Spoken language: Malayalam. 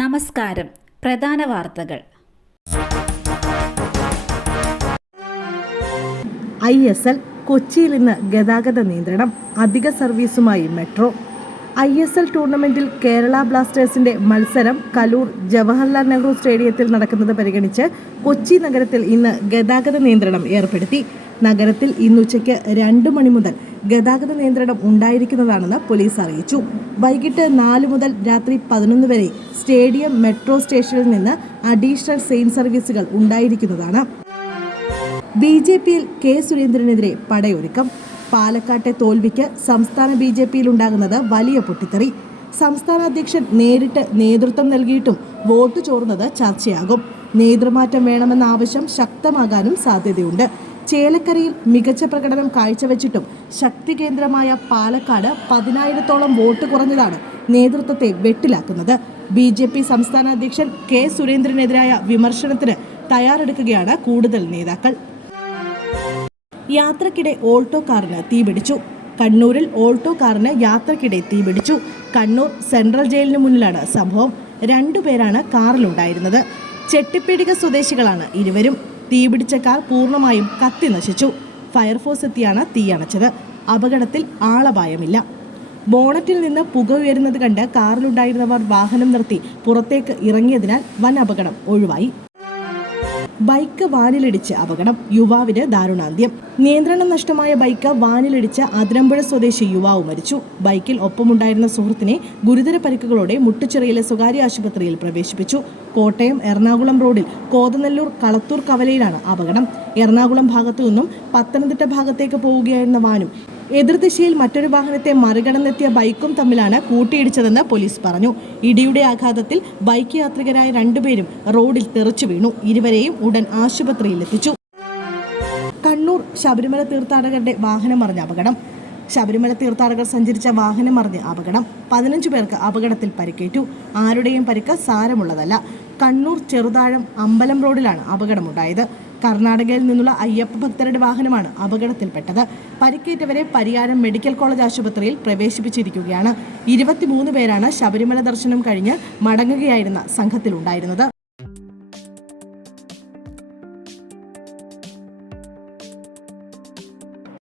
നമസ്കാരം. പ്രധാന വാർത്തകൾ. ISL കൊച്ചിയിൽ ഇന്ന് ഗതാഗത നിയന്ത്രണം. അധിക സർവീസുമായി മെട്രോ. ISL ടൂർണമെന്റിൽ കേരള ബ്ലാസ്റ്റേഴ്സിന്റെ മത്സരം കലൂർ ജവഹർലാൽ നെഹ്റു സ്റ്റേഡിയത്തിൽ നടക്കുന്നത് പരിഗണിച്ച് കൊച്ചി നഗരത്തിൽ ഇന്ന് ഗതാഗത നിയന്ത്രണം ഏർപ്പെടുത്തി. നഗരത്തിൽ ഇന്നുച്ചയ്ക്ക് 2 മണി മുതൽ ഗതാഗത നിയന്ത്രണം ഉണ്ടായിരിക്കുന്നതാണെന്ന് പോലീസ് അറിയിച്ചു. വൈകിട്ട് 4 മുതൽ രാത്രി 11 വരെ സ്റ്റേഡിയം മെട്രോ സ്റ്റേഷനിൽ നിന്ന് അഡീഷണൽ ട്രെയിൻ സർവീസുകൾ ഉണ്ടായിരിക്കുന്നതാണ്. BJPയിൽ കെ സുരേന്ദ്രനെതിരെ പടയൊരുക്കം. പാലക്കാട്ടെ തോൽവിക്ക് സംസ്ഥാന BJPയിൽ ഉണ്ടാകുന്നത് വലിയ പൊട്ടിത്തെറി. സംസ്ഥാന അധ്യക്ഷൻ നേരിട്ട് നേതൃത്വം നൽകിയിട്ടും വോട്ട് ചോർന്നത് ചർച്ചയാകും. നേതൃമാറ്റം വേണമെന്ന ആവശ്യം ശക്തമാകാനും സാധ്യതയുണ്ട്. ചേലക്കരയിൽ മികച്ച പ്രകടനം കാഴ്ചവെച്ചിട്ടും ശക്തി കേന്ദ്രമായ പാലക്കാട് 10,000-ഓളം വോട്ട് കുറഞ്ഞതാണ് നേതൃത്വത്തെ വെട്ടിലാക്കുന്നത്. BJP സംസ്ഥാന അധ്യക്ഷൻ കെ സുരേന്ദ്രനെതിരായ വിമർശനത്തിന് തയ്യാറെടുക്കുകയാണ് കൂടുതൽ നേതാക്കൾ. യാത്രക്കിടെ ഓൾട്ടോ കാറിന് തീപിടിച്ചു. കണ്ണൂരിൽ ഓൾട്ടോ കാറിന് യാത്രക്കിടെ തീപിടിച്ചു. കണ്ണൂർ സെൻട്രൽ ജയിലിന് മുന്നിലാണ് സംഭവം. 2 പേരാണ് കാറിലുണ്ടായിരുന്നത്. ചെട്ടിപ്പീടിക സ്വദേശികളാണ് ഇരുവരും. തീപിടിച്ച കാർ പൂർണ്ണമായും കത്തി നശിച്ചു. ഫയർഫോഴ്സ് എത്തിയാണ് തീയണച്ചത്. അപകടത്തിൽ ആളപായമില്ല. ബോണറ്റിൽ നിന്ന് പുക ഉയരുന്നത് കണ്ട് കാറിലുണ്ടായിരുന്നവർ വാഹനം നിർത്തി പുറത്തേക്ക് ഇറങ്ങിയതിനാൽ വൻ അപകടം ഒഴിവായി. ബൈക്ക് വാനിലിടിച്ച് അപകടം. യുവാവിന് ദാരുണാന്ത്യം. നിയന്ത്രണം നഷ്ടമായ ബൈക്ക് വാനിലിടിച്ച് അതിരമ്പുഴ സ്വദേശി യുവാവ് മരിച്ചു. ബൈക്കിൽ ഒപ്പമുണ്ടായിരുന്ന സുഹൃത്തിനെ ഗുരുതര പരിക്കുകളോടെ മുട്ടുചിറയിലെ സ്വകാര്യ ആശുപത്രിയിൽ പ്രവേശിപ്പിച്ചു. കോട്ടയം എറണാകുളം റോഡിൽ കോതനല്ലൂർ കളത്തൂർ കവലയിലാണ് അപകടം. എറണാകുളം ഭാഗത്തു നിന്നും പത്തനംതിട്ട ഭാഗത്തേക്ക് പോവുകയായിരുന്ന വാനും എതിർദിശയിൽ മറ്റൊരു വാഹനത്തെ മറികടന്നെത്തിയ ബൈക്കും തമ്മിലാണ് കൂട്ടിയിടിച്ചതെന്ന് പോലീസ് പറഞ്ഞു. ഇടിയുടെ ആഘാതത്തിൽ ബൈക്ക് യാത്രികരായ 2 പേരും റോഡിൽ തെറിച്ചു വീണു. ഇരുവരെയും ഉടൻ ആശുപത്രിയിൽ എത്തിച്ചു. കണ്ണൂർ ശബരിമല തീർത്ഥാടകരുടെ വാഹനം മറിഞ്ഞ അപകടം. ശബരിമല തീർത്ഥാടകർ സഞ്ചരിച്ച വാഹനം മറിഞ്ഞ അപകടം. 15 പേർക്ക് അപകടത്തിൽ പരിക്കേറ്റു. ആരുടെയും പരിക്ക് സാരമുള്ളതല്ല. കണ്ണൂർ ചെറുതാഴം അമ്പലം റോഡിലാണ് അപകടമുണ്ടായത്. കർണാടകയിൽ നിന്നുള്ള അയ്യപ്പ ഭക്തരുടെ വാഹനമാണ് അപകടത്തിൽപ്പെട്ടത്. പരിക്കേറ്റവരെ പരിയാരം മെഡിക്കൽ കോളേജ് ആശുപത്രിയിൽ പ്രവേശിപ്പിച്ചിരിക്കുകയാണ്. 23 പേരാണ് ശബരിമല ദർശനം കഴിഞ്ഞ് മടങ്ങുകയായിരുന്ന സംഘത്തിലുണ്ടായിരുന്നത്.